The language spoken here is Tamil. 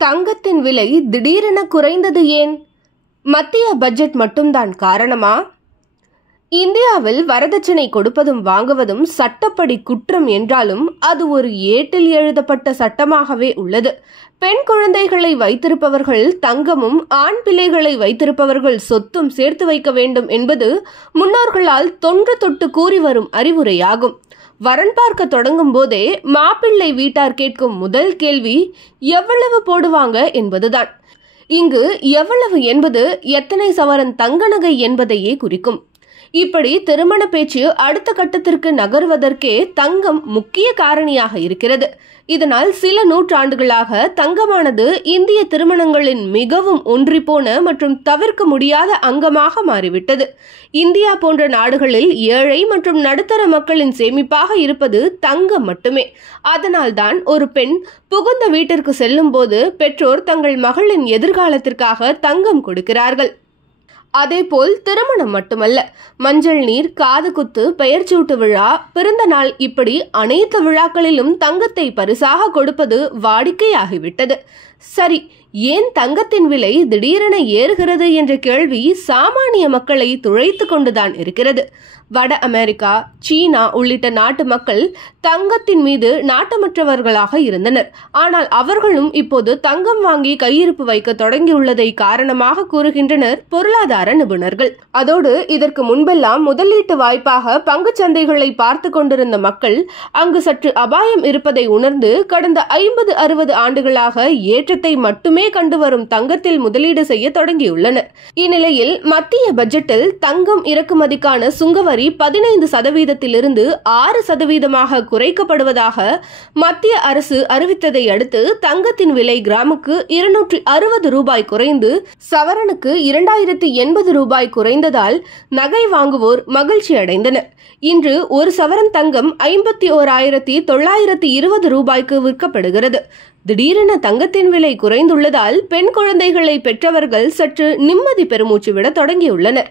தங்கத்தின் விலை திடீரென குறைந்தது ஏன்? மத்திய பட்ஜெட் மட்டும்தான் காரணமா? இந்தியாவில் வரதட்சணை கொடுப்பதும் வாங்குவதும் சட்டப்படி குற்றம் என்றாலும் அது ஒரு ஏட்டில் எழுதப்பட்ட சட்டமாகவே உள்ளது. பெண் குழந்தைகளை வைத்திருப்பவர்கள் தங்கமும், ஆண் பிள்ளைகளை வைத்திருப்பவர்கள் சொத்தும் சேர்த்து வைக்க வேண்டும் என்பது முன்னோர்களால் தொன்று தொட்டு கூறி வரும் அறிவுரையாகும். வரன் பார்க்க தொடங்கும் போதே மாப்பிள்ளை வீட்டார் கேட்கும் முதல் கேள்வி எவ்வளவு போடுவாங்க என்பதுதான். இங்கு எவ்வளவு என்பது எத்தனை சவரன் தங்க நகை என்பதையே குறிக்கும். இப்படி திருமண பேச்சு அடுத்த கட்டத்திற்கு நகர்வதற்கே தங்கம் முக்கிய காரணியாக இருக்கிறது. இதனால் சில நூற்றாண்டுகளாக தங்கமானது இந்திய திருமணங்களின் மிகவும் ஒன்றிப்போன மற்றும் தவிர்க்க முடியாத அங்கமாக மாறிவிட்டது. இந்தியா போன்ற நாடுகளில் ஏழை மற்றும் நடுத்தர மக்களின் சேமிப்பாக இருப்பது தங்கம் மட்டுமே. அதனால்தான் ஒரு பெண் புகுந்த வீட்டிற்கு செல்லும் போது பெற்றோர் தங்கள் மகளின் எதிர்காலத்திற்காக தங்கம் கொடுக்கிறார்கள். அதேபோல் திருமணம் மட்டுமல்ல, மஞ்சள் நீர், காது குத்து, பெயர்ச்சூட்டு விழா, பிறந்த நாள் இப்படி அனைத்து விழாக்களிலும் தங்கத்தை பரிசாக கொடுப்பது வாடிக்கையாகிவிட்டது. சரி, ஏன் தங்கத்தின் விலை திடீரென ஏறுகிறது என்ற கேள்வி சாமானிய மக்களை துளைத்து கொண்டுதான் இருக்கிறது. வட அமெரிக்கா, சீனா உள்ளிட்ட நாட்டு மக்கள் தங்கத்தின் மீது நாட்டமற்றவர்களாக இருந்தனர். ஆனால் அவர்களும் இப்போது தங்கம் வாங்கி கையிருப்பு வைக்க தொடங்கியுள்ளதை காரணமாக கூறுகின்றனர் பொருளாதார நிபுணர்கள். அதோடு இதற்கு முன்பெல்லாம் முதலீட்டு வாய்ப்பாக பங்கு சந்தைகளை பார்த்து கொண்டிருந்த மக்கள் அங்கு சற்று அபாயம் இருப்பதை உணர்ந்து கடந்த 50-60 ஆண்டுகளாக ஏற்றத்தை மட்டுமே கண்டு வரும் தங்கத்தில் முதலீடு செய்ய தொடங்கியுள்ளனர். இந்நிலையில் மத்திய பட்ஜெட்டில் தங்கம் இறக்குமதிக்கான சுங்கவரி 15%இலிருந்து 6% குறைக்கப்படுவதாக மத்திய அரசு அறிவித்ததை அடுத்து தங்கத்தின் விலை கிராமுக்கு 260 ரூபாய் குறைந்து சவரனுக்கு 2080 ரூபாய் குறைந்ததால் நகை வாங்குவோர் மகிழ்ச்சி அடைந்தனர். இன்று ஒரு சவரன் தங்கம் 51,920 ரூபாய்க்கு விற்கப்படுகிறது. திடீரென தங்கத்தின் விலை குறைந்துள்ளதால் பெண் குழந்தைகளை பெற்றவர்கள் சற்று நிம்மதி பெருமூச்சு விட தொடங்கியுள்ளனர்.